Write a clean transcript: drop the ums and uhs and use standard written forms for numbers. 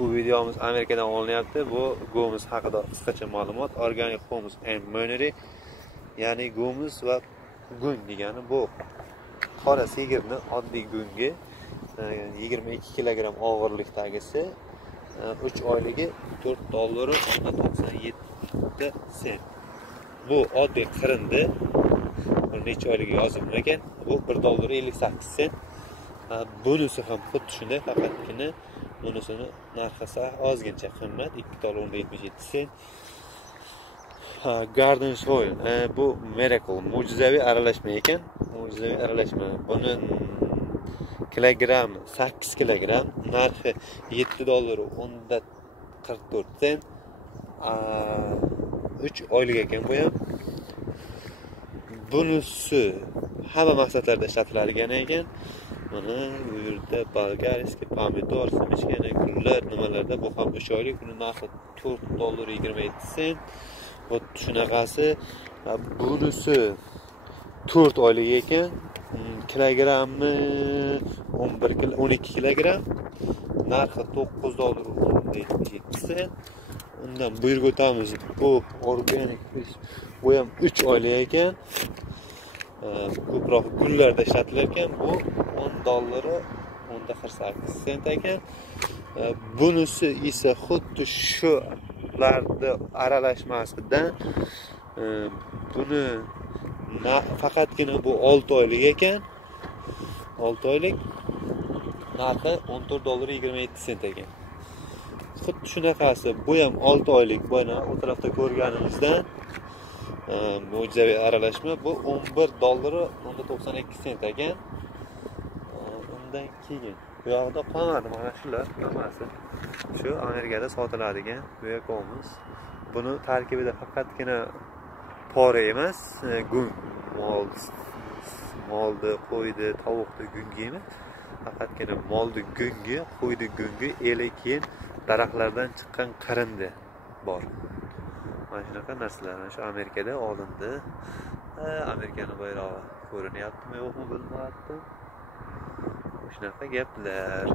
Bu videomuz Amerikadan olinyapti. Bu go'miz haqida qisqacha ma'lumot. Organic humus and manure, ya'ni go'miz va gung degani bu qora sigirni oddiy gungi 22 kilogramm og'irlikdagisi 3 oyligi $4.97. Bu oddiy qirindi. Necha oyligi yozilmagan. Bu $1.58. Bunisi ham xuddi shunday, faqatgina bunisini narxi ozgincha qimmat, $2.77. Garden soil, bu miracle, mo'jizaviy aralashma ekan. Mo'jizaviy aralashma. Buni kilogramm 8 kilogramm, narxi $7.44. 3 oylik ekan bu ham. Bunisi hamma maqsadlarda ishlatiladigan ekan. Mana bu yerda bolgarskiy pomidor, semishkani gullar nimalarda bu ham 3 oylik. Buni narxi $4.27. Bu shunaqasi. Bunisi 4 oylik ekan. Kilogrammi 12 kilogramm. Narxi $9.77. Undan bu yerga o'tamiz. Bu organic fish. Bu ham 3 oylik ekan. Ko'proq gullarda ishlatilar ekan. Bu $10.48 ekan. Bunisi esa xuddi shularda aralashmasidan buni faqatgina bu 6 oylik ekan. 6 oylik. Narxi $14.27 ekan. Xuddi shunaqasi bu ham 6 oylik. Buni o tarafda ko'rganimizdan mo'jizaviy aralashma. Bu $11.92 ekan. Undan keyin bu yoqda qolmadi, mana shular hammasi. Shu Amerikada sotiladigan go'miz. Buni tarkibida faqatgina pora emas, gung, molni, qo'yni, tovuqni gungi emas. Faqatgina molni gungi, qo'yni gungi, keyin daraxtlardan chiqqan qirindi bor. Mana shunaqa narsalar shu Amerikada olindi. Amerikaning bayrog'i ko'rinyaptimi, yo'qmi bilmayapti. Shunaqa gaplar.